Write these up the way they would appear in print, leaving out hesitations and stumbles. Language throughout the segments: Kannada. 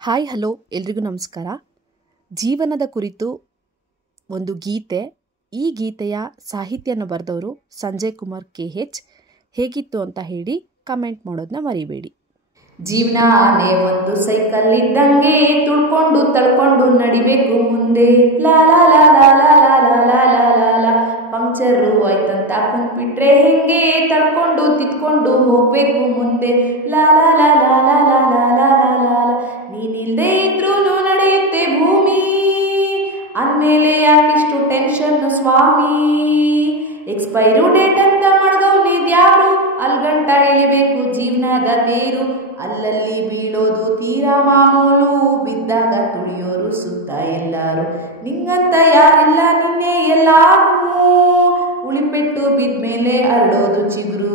ಹಾಯ್ ಹಲೋ ಎಲ್ರಿಗೂ ನಮಸ್ಕಾರ. ಜೀವನದ ಕುರಿತು ಒಂದು ಗೀತೆ. ಈ ಗೀತೆಯ ಸಾಹಿತ್ಯನ ಬರೆದವರು ಸಂಜಯ್ ಕುಮಾರ್ KH. ಹೇಗಿತ್ತು ಅಂತ ಹೇಳಿ ಕಮೆಂಟ್ ಮಾಡೋದನ್ನ ಮರಿಬೇಡಿ. ಜೀವನಾನೇ ಒಂದು ಸೈಕಲ್ ಇದ್ದಂಗೆ ತುಳ್ಕೊಂಡು ತಳ್ಕೊಂಡು ನಡಿಬೇಕು ಮುಂದೆ. ಲಾ ಲಾ ಲಾ ಲಾ ಲಾ ಲಾ ಲಾ ಲಾ ಲಾ ಲಾ. ಪಂಕ್ಚರು ಆಯ್ತಂತ ಕುಂತ್ಬಿಟ್ರೆ ಹೆಂಗೆ ತಳ್ಕೊಂಡು ತಿತ್ಕೊಂಡು ಹೋಗ್ಬೇಕು ಮುಂದೆ. ಲಾ ಲಾ ಲಾ ಲಾ ಲಾ ಲಾ ಲಾ ಲಾ ಲಾ ಲಾ. ನೀನಿಲ್ದೇ ಇದ್ರೂ ನಡೆಯುತ್ತೆ ಭೂಮಿ, ಅಂದ್ಮೇಲೆ ಯಾಕಿಷ್ಟು ಟೆನ್ಷನ್ ಸ್ವಾಮಿ. ಎಕ್ಸ್ಪೈರು ಡೇಟ್ ಅಂತ ಮಡ್ಗವ್ನಿದ್ಯಾರು, ಅಲ್ಗಂಟ ಇಳಿಬೇಕು ಜೀವನದ ತೇರು. ಅಲ್ಲಲ್ಲಿ ಬೀಳೋದು ತೀರಾ ಮಾಮೂಲು, ಬಿದ್ದಾಗ ತುಳಿಯೋರು ಸುತ್ತ ಎಲ್ಲಾರು. ನಿಂಗಂತ ಯಾರಿಲ್ಲ ನಿನ್ನೆ ಎಲ್ಲಾರು, ಉಳಿಪೆಟ್ಟು ಬಿದ್ಮೇಲೆ ಹರಡೋದು ಚಿಗುರು.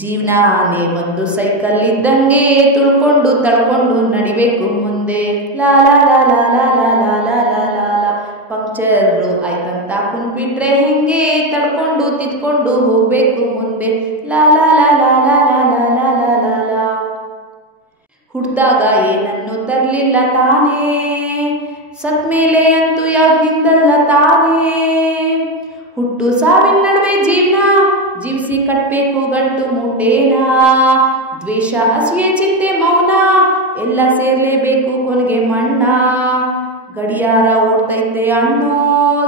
ಜೀವನಾನೇ ಒಂದು ಸೈಕಲ್ ಇದ್ದಂಗೆ ತುಳ್ಕೊಂಡು ತಳ್ಕೊಂಡು ನಡಿಬೇಕು ಮುಂದೆ. ಲಾ ಲಾ ಲಾ ಲಾ ಲಾ ಲಾ ಲಾ ಲಾ ಲಾ ಲಾ ಲಾ. ಪಂಕ್ಚರು ಆಯ್ತಂತ ಕುಂತ್ಬಿಟ್ರೆ ಹೆಂಗೆ ತಳ್ಕೊಂಡು ತಿತ್ಕೊಂಡು ಹೋಗ್ಬೇಕು ಮುಂದೆ. ಲಾ ಲಾ ಲಾ ಲಾ ಲಾ ಲಾ ಲಾ ಲಾ ಲಾ ಲಾ ಲಾ. ಹುಟ್ದಾಗ ಏನನ್ನು ತರಲಿಲ್ಲ ತಾನೇ, ಸತ್ಮೇಲೆ ಅಂತೂ ಯಾವ್ದಿಂದಲ್ಲ ತಾನೇ. ಹುಟ್ಟು ಸಾವಿನ ನಡುವೆ ಜೀವನ ಜೀವಿಸಿ ಕಟ್ಬೇಕು ಗಂಟು ಮೂಟೇನ. ದ್ವೇಷ ಅಸೂಯೆ ಚಿಂತೆ ಮೌನ ಎಲ್ಲ ಸೇರ್ಲೇಬೇಕು ಕೊನೆಗೆ ಮಣ್ಣ. ಗಡಿಯಾರ ಓಡ್ತೈತೆ ಅಣ್ಣೋ,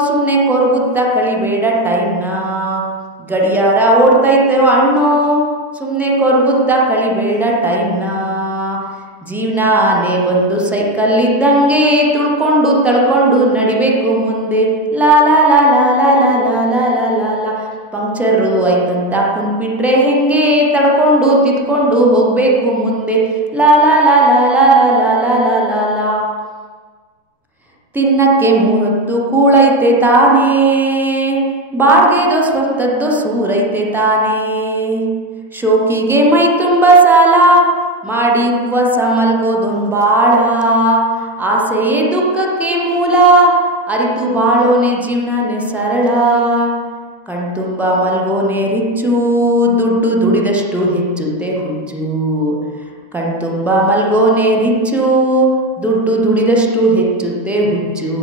ಸುಮ್ಮನೆ ಕೊರ್ಗುತ್ತಾ ಕಳಿಬೇಡ ಟೈಮ್ನ. ಗಡಿಯಾರ ಓಡ್ತೈತೆ ಅಣ್ಣೋ, ಸುಮ್ಮನೆ ಕೊರ್ಗುತ್ತಾ ಕಳಿಬೇಡ ಟೈಮ್ನ. ಜೀವನಾನೇ ಒಂದು ಸೈಕಲ್ ಇದ್ದಂಗೆ ತುಳ್ಕೊಂಡು ತಳ್ಕೊಂಡು ನಡಿಬೇಕು ಮುಂದೆ. ಲಾ ಲಾ ಲಾ ಲಾ ಲಾ ಲಾ ಲಾ ಲಾ ಲಾ ಲಾ ಲಾ. ಪಂಕ್ಚರು ಆಯ್ತಂತ ಕುಂತ್ಬಿಟ್ರೆ ಹೆಂಗೆ ತಳ್ಕೊಂಡು ತಿತ್ಕೊಂಡು ಹೋಗ್ಬೇಕು ಮುಂದೆ. ಲಾ ಲಾ ಲಾ ಲಾ ಲಾ ಲಾ ಲಾ ಲಾ ಲಾ ಲಾ. ತಿನ್ನಕ್ಕೆ ಮೂವತ್ತು ಕೂಳೈತೆ ತಾನೇ, ಬಾಡ್ಗೆದು ಸ್ವಂತದ್ದು ಸೂರೈತೆ ತಾನೇ. ಶೋಕಿಗೆ ಮೈ ತುಂಬ ಸಾಲ ಮಾಡಿ ಉಪವಾಸ ಮಲ್ಗೋದೊಂದು ಬಾಳ. ಆಸೆಯೇ ದುಃಖಕ್ಕೆ ಮೂಲ, ಅರಿತು ಬಾಳೋನೆ ಜೀವನನೇ ಸರಳ. ಕಣ್ತುಂಬ ಮಲ್ಗೋನೆ ರಿಚ್ಚು, ದುಡ್ಡು ದುಡಿದಷ್ಟು ಹೆಚ್ಚುತ್ತೆ ಹುಚ್ಚು. ಕಣ್ತುಂಬ ಮಲ್ಗೋನೆ ರಿಚ್ಚು, ದುಡ್ಡು ದುಡಿದಷ್ಟು ಹೆಚ್ಚುತ್ತೆ ಹುಚ್ಚು.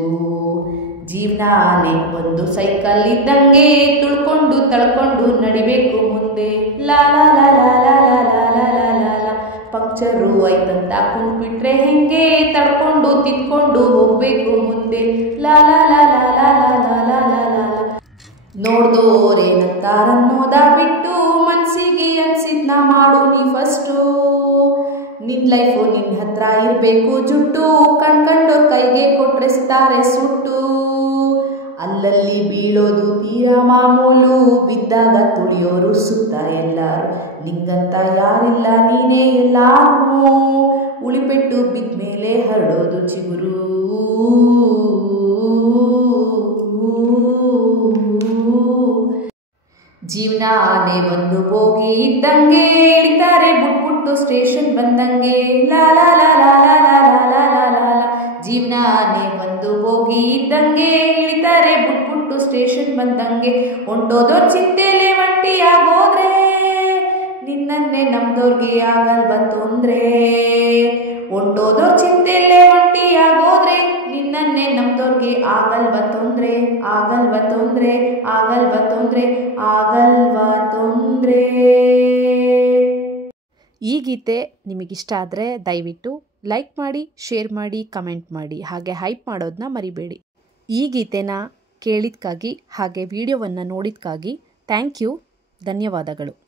ಜೀವನಾನೇ ಒಂದು ಸೈಕಲ್ ಇದ್ದಂಗೆ ತುಳ್ಕೊಂಡು ತಳ್ಕೊಂಡು ನಡಿಬೇಕು ಮುಂದೆ. ಲಾ ಲಾ ಲಾ ಲಾ ಲಾ ಲಾ ಲಾ ಲಾ ಲಾ ಲಾ ಲಾ. ಪಂಕ್ಚರು ಆಯ್ತಂತ ಕುಂತ್ಬಿಟ್ರೆ ಹೆಂಗೆ ತಳ್ಕೊಂಡು ತಿತ್ಕೊಂಡು ಹೋಗ್ಬೇಕು ಮುಂದೆ. ಲಾ ಲಾ ಲಾ ಲಾ ಲಾ ಲಾ ಲಾ ಲಾ ಲಾ ಲಾ. ನೋಡ್ದೋರೇನಂತಾರನ್ನೋದ ಬಿಟ್ಟು ಮನ್ಸಿಗೆ ಅನ್ಸಿದ್ನ ಮಾಡು ನೀ ಫಸ್ಟು. ನಿನ್ ಲೈಫು ನಿನ್ ಹತ್ರ ಇರ್ಬೇಕು ಜುಟ್ಟು, ಕಣ್ಕಂಡು ಕೈಗೆ ಕೊಟ್ರೆಸ್ತಾರೆ ಸುಟ್ಟು. ಅಲ್ಲಲ್ಲಿ ಬೀಳೋದು ತೀರಾ ಮಾಮೂಲು, ಬಿದ್ದಾಗ ತುಳಿಯೋರು ಸುತ್ತ ಎಲ್ಲಾರು. ನಿಂಗಂತ ಯಾರಿಲ್ಲ ನೀನೇ ಎಲ್ಲಾರು, ಉಳಿಪೆಟ್ಟು ಬಿದ್ಮೇಲೆ ಹರಡೋದು ಚಿಗುರು. ಜೀವನಾನೇ ಒಂದು ಬೋಗಿ ಇದ್ದಂಗೆ, ಇಳಿತಾರೆ ಬುಟ್ಬುಟ್ಟು ಸ್ಟೇಷನ್ ಬಂದಂಗೆ. ಲಾ ಲಾ ಲಾ ಲಾ ಲಾ ಲಾ ಲಾ ಲಾ ಲಾ ಲಾ. ಜೀವನಾನೇ ಒಂದು ಬೋಗಿ ಇದ್ದಂಗೆ, ಇಳಿತಾರೆ ಬುಟ್ಬುಟ್ಟು ಸ್ಟೇಷನ್ ಬಂದಂಗೆ. ಹೊಂಟೋದೋ ಚಿಂತೆಲೆ ಒಂಟಿಯಾಗೋದ್ರೆ, ನಿನ್ನನ್ನೇ ನಮ್ದೋರ್ಗೆ ಆಗಲ್ವ ತೊಂದ್ರೆ. ಹೊಂಟೋದೋ ಚಿಂತೆಲೆ ಒಂಟಿಯಾಗೋದ್ರೆ, ನಿನ್ನನ್ನೇ ನಮ್ದೋರ್ಗೆ ಆಗಲ್ವ ತೊಂದ್ರೆ. ಆಗಲ್ವ ತೊಂದ್ರೆ, ಆಗಲ್ವ ತೊಂದ್ರೆ, ಆಗಲ್ವ ತೊಂದ್ರೆ. ಈ ಗೀತೆ ನಿಮಗಿಷ್ಟ ಆದರೆ ದಯವಿಟ್ಟು ಲೈಕ್ ಮಾಡಿ, ಶೇರ್ ಮಾಡಿ, ಕಮೆಂಟ್ ಮಾಡಿ, ಹಾಗೆ ಹೈಪ್ ಮಾಡೋದನ್ನ ಮರಿಬೇಡಿ. ಈ ಗೀತೆನ ಕೇಳಿದ್ಕಾಗಿ ಹಾಗೆ ವಿಡಿಯೋವನ್ನು ನೋಡಿದ್ಕಾಗಿ ಥ್ಯಾಂಕ್ ಯು. ಧನ್ಯವಾದಗಳು.